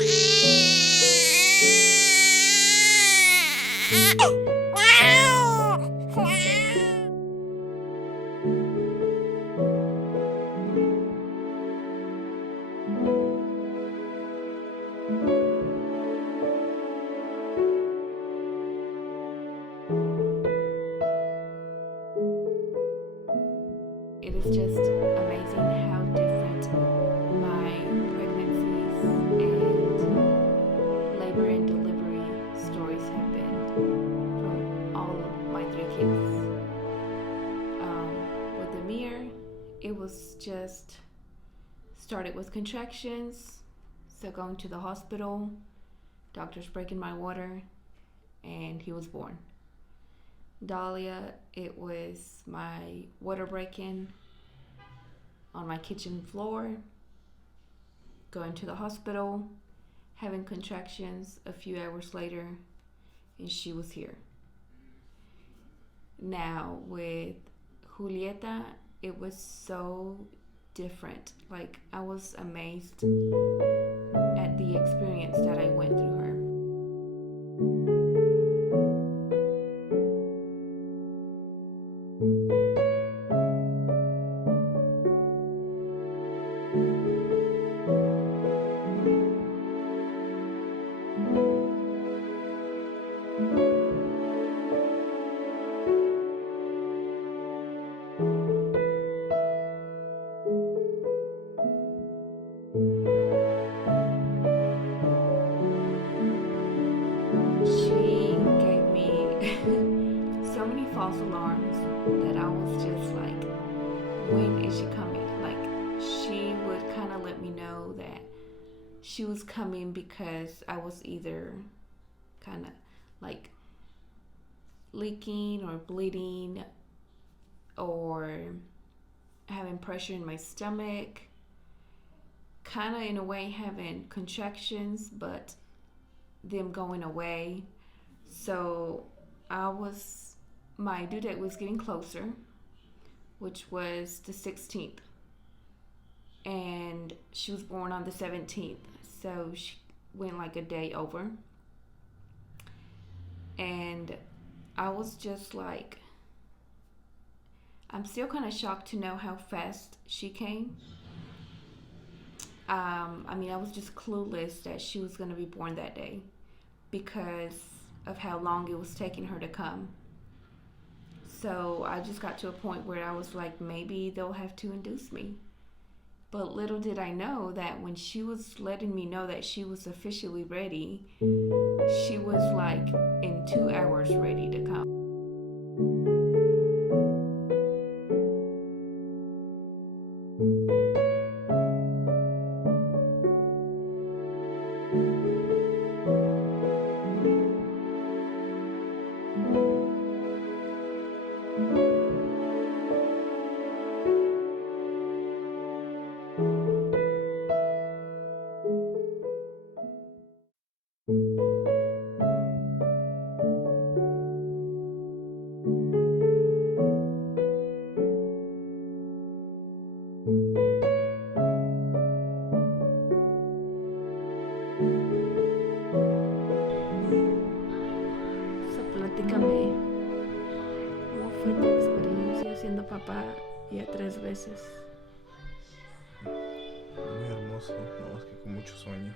It is just amazing how different my pregnancies and labor and delivery stories have been from all of my three kids. With Amir, it was just started with contractions, so going to the hospital, doctors breaking my water, and he was born. Dahlia, it was my water breaking on my kitchen floor, going to the hospital, having contractions a few hours later, and she was here. Now, with Julieta, it was so different. Like, I was amazed at the experience that I went through her. She gave me so many false alarms that I was just like, when is she coming? Like, she would kind of let me know that she was coming because I was either kind of like leaking or bleeding or having pressure in my stomach, kind of in a way having contractions, but them going away. So my due date was getting closer, which was the 16th, and she was born on the 17th, so she went like a day over. And I was just like, I'm still kind of shocked to know how fast she came. I was just clueless that she was going to be born that day because of how long it was taking her to come. So I just got to a point where I was like, maybe they'll have to induce me. But little did I know that when she was letting me know that she was officially ready, she was like in 2 hours ready to come. So platícame, ¿cómo fue tu experiencia siendo papá ya 3 veces? Muy hermoso, nada más que con mucho sueño.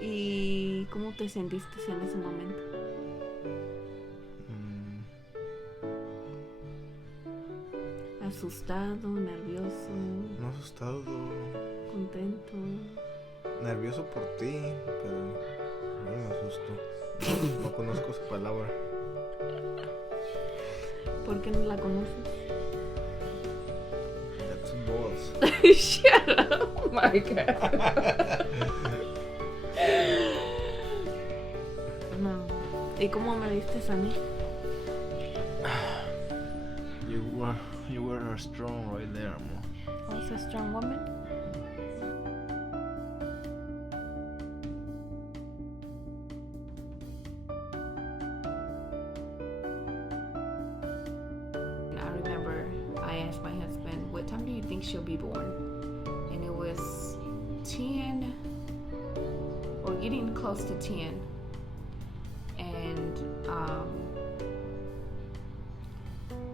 ¿Y cómo te sentiste en ese momento? ¿Asustado, nervioso, No asustado, contento? nervioso por ti, pero no me asusto. No conozco esa palabra. ¿Por qué no la conoces? That's balls. Shut up, my God. No. ¿Y cómo me viste a mí? You were strong right there, amor. I was a strong woman. I remember I asked my husband, what time do you think she'll be born? And it was 10 or getting close to 10. And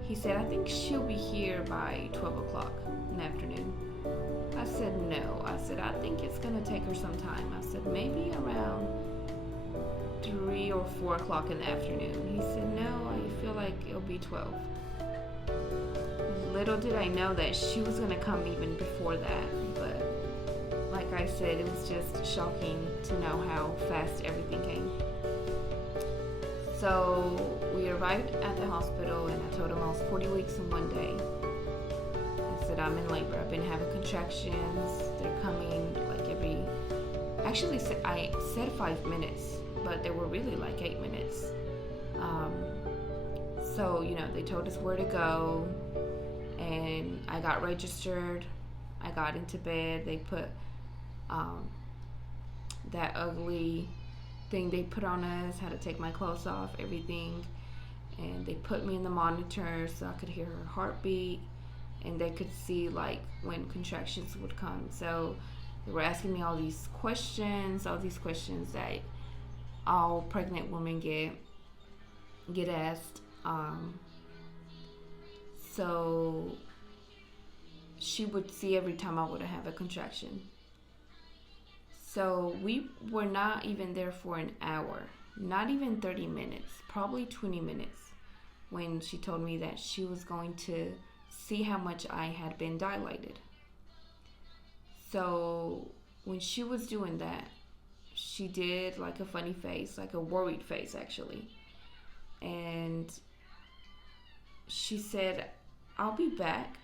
he said, I think she'll be here by 12 o'clock in the afternoon. I said, no. I said, I think it's going to take her some time. I said, maybe around 3 or 4 o'clock in the afternoon. He said, no, I feel like it'll be 12. Little did I know that she was going to come even before that. But like I said, it was just shocking to know how fast everything came. So we arrived at the hospital, and I told him I was 40 weeks and 1 day. I said, I'm in labor. I've been having contractions. They're coming like every... Actually, I said 5 minutes, but they were really like 8 minutes. So, they told us where to go, and I got registered. I got into bed. They put that ugly thing they put on us, how to take my clothes off, everything. And they put me in the monitor so I could hear her heartbeat, and they could see like when contractions would come. So they were asking me all these questions that all pregnant women get asked. So she would see every time I would have a contraction. So we were not even there for an hour, not even 30 minutes, probably 20 minutes, when she told me that she was going to see how much I had been dilated. So when she was doing that, she did like a funny face, like a worried face actually. And she said, I'll be back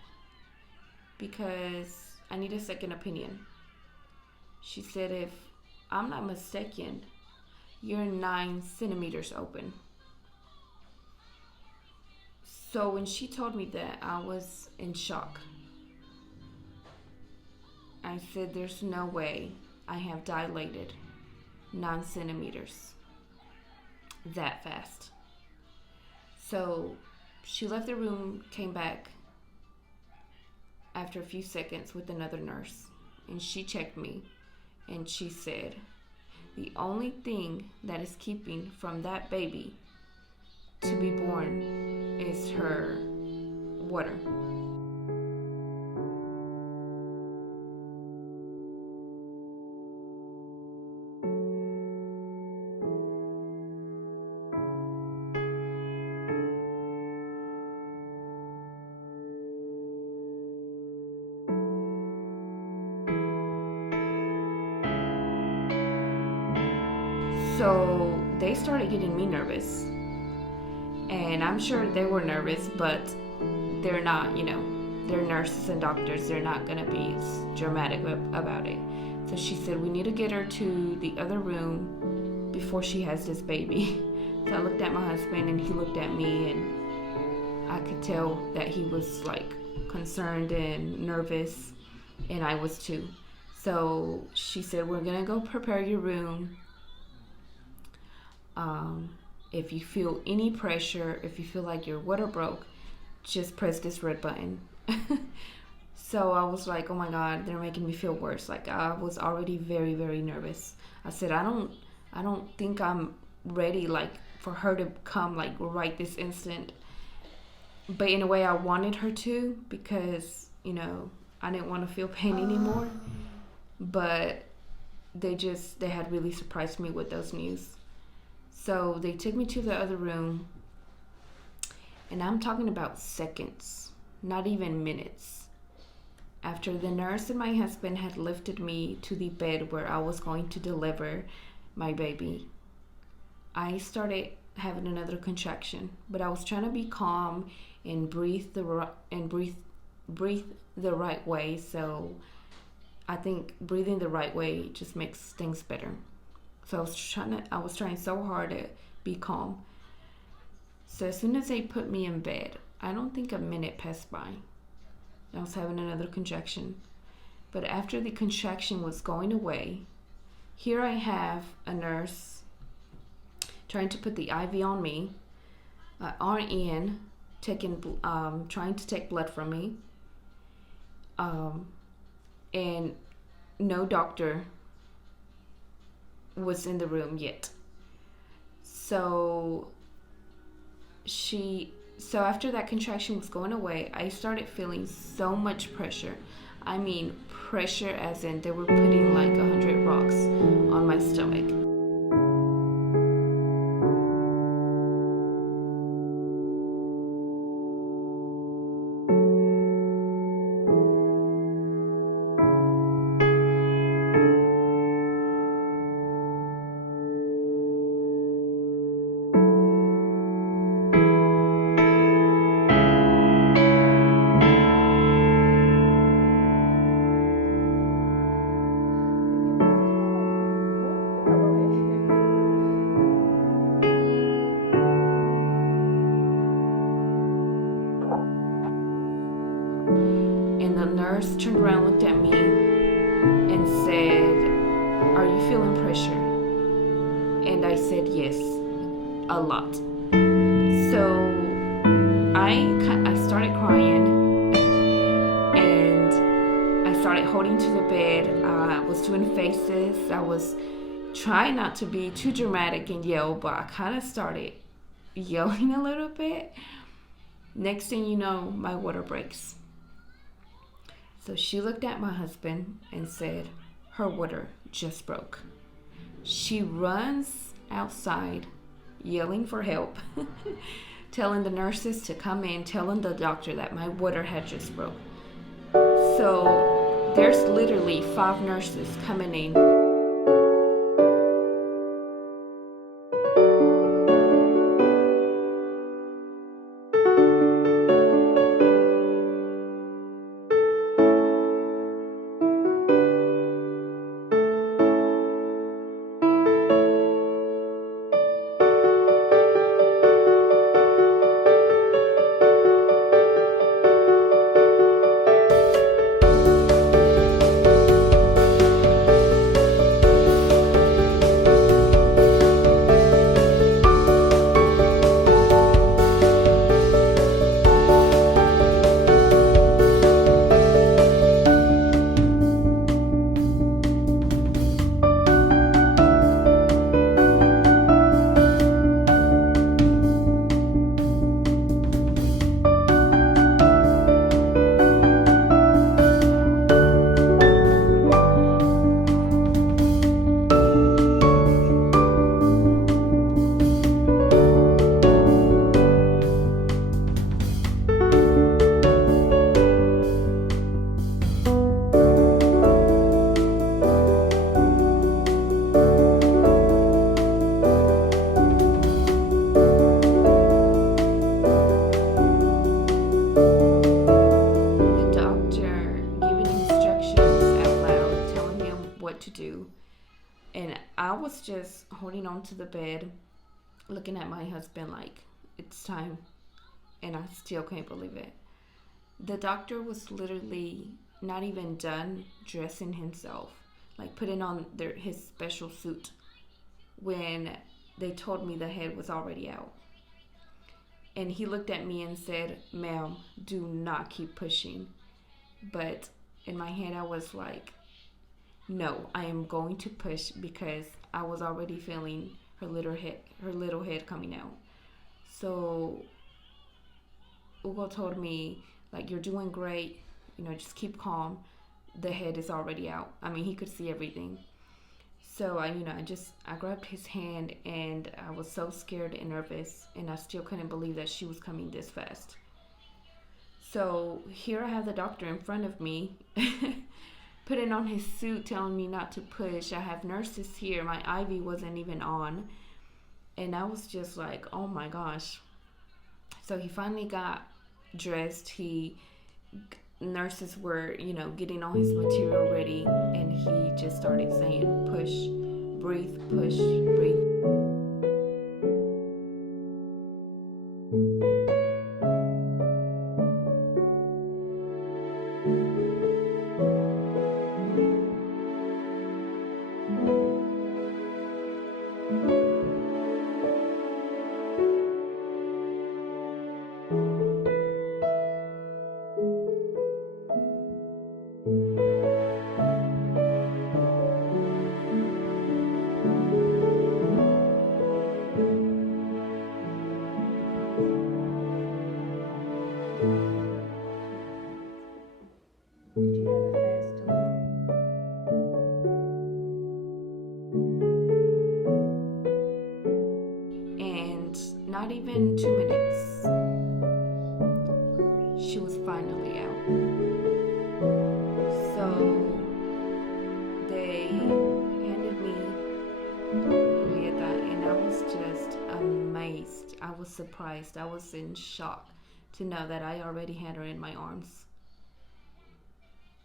because I need a second opinion. She said, if I'm not mistaken, you're 9 centimeters open. So when she told me that, I was in shock. I said, there's no way I have dilated 9 centimeters that fast. So she left the room, came back after a few seconds with another nurse, and she checked me. And she said, the only thing that is keeping from that baby to be born is her water. So they started getting me nervous, and I'm sure they were nervous, but they're not, they're nurses and doctors. They're not going to be dramatic about it. So she said, we need to get her to the other room before she has this baby. So I looked at my husband, and he looked at me, and I could tell that he was like concerned and nervous, and I was too. So she said, we're going to go prepare your room. If you feel any pressure, if you feel like your water broke, just press this red button. So I was like, oh my God, they're making me feel worse. Like I was already very, very nervous. I said, I don't think I'm ready like for her to come like right this instant. But in a way I wanted her to, because, I didn't want to feel pain anymore. But they had really surprised me with those news. So they took me to the other room, and I'm talking about seconds, not even minutes. After the nurse and my husband had lifted me to the bed where I was going to deliver my baby, I started having another contraction. But I was trying to be calm and breathe the right way. So I think breathing the right way just makes things better. So I was trying so hard to be calm. So as soon as they put me in bed, I don't think a minute passed by. I was having another contraction. But after the contraction was going away, here I have a nurse trying to put the IV on me, RN trying to take blood from me, and no doctor was in the room yet. So so after that contraction was going away, I started feeling so much pressure. I mean, pressure as in they were putting like 100 rocks on my stomach. And the nurse turned around, looked at me, and said, "Are you feeling pressure?" And I said, "Yes, a lot." So I started crying, and I started holding to the bed. I was doing faces. I was trying not to be too dramatic and yell, but I kind of started yelling a little bit. Next thing you know, my water breaks. So she looked at my husband and said, "Her water just broke." She runs outside yelling for help, telling the nurses to come in, telling the doctor that my water had just broke. So there's literally 5 nurses coming in. The doctor giving instructions out loud, telling him what to do. And I was just holding on to the bed, looking at my husband like, it's time. And I still can't believe it. The doctor was literally not even done dressing himself, like putting on his special suit, when they told me the head was already out. And he looked at me and said, "Ma'am, do not keep pushing." But in my head, I was like, no, I am going to push, because I was already feeling her little head coming out. So Hugo told me, like, "You're doing great. Just keep calm. The head is already out." I mean, he could see everything. So I grabbed his hand, and I was so scared and nervous, and I still couldn't believe that she was coming this fast. So here I have the doctor in front of me, putting on his suit, telling me not to push. I have nurses here. My IV wasn't even on. And I was just like, oh my gosh. So he finally got dressed. Nurses were, getting all his material ready. And he just started saying, "Push, breathe, push, breathe." she was finally out. So they handed me Julieta, and I was just amazed. I was surprised. I was in shock to know that I already had her in my arms.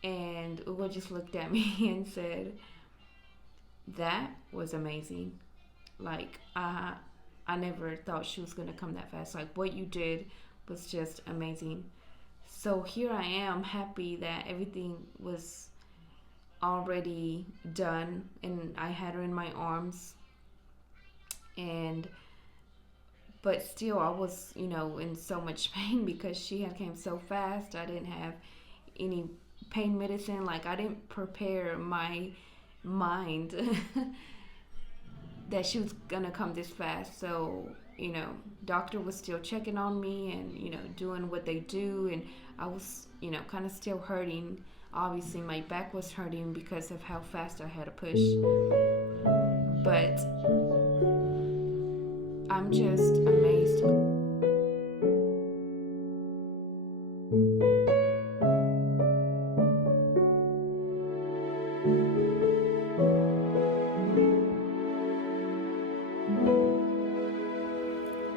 And Ugo just looked at me and said, "That was amazing. Like, I never thought she was gonna come that fast. Like, what you did was just amazing." So here I am, happy that everything was already done and I had her in my arms. But still I was, in so much pain because she had came so fast. I didn't have any pain medicine. Like, I didn't prepare my mind that she was gonna come this fast. So, doctor was still checking on me and, doing what they do, and I was, kind of still hurting. Obviously my back was hurting because of how fast I had to push. But I'm just amazed.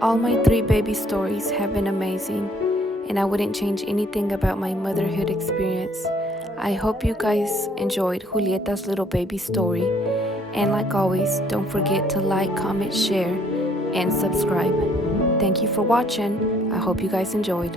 All my 3 baby stories have been amazing, and I wouldn't change anything about my motherhood experience. I hope you guys enjoyed Julieta's little baby story, and like always, don't forget to like, comment, share, and subscribe. Thank you for watching. I hope you guys enjoyed.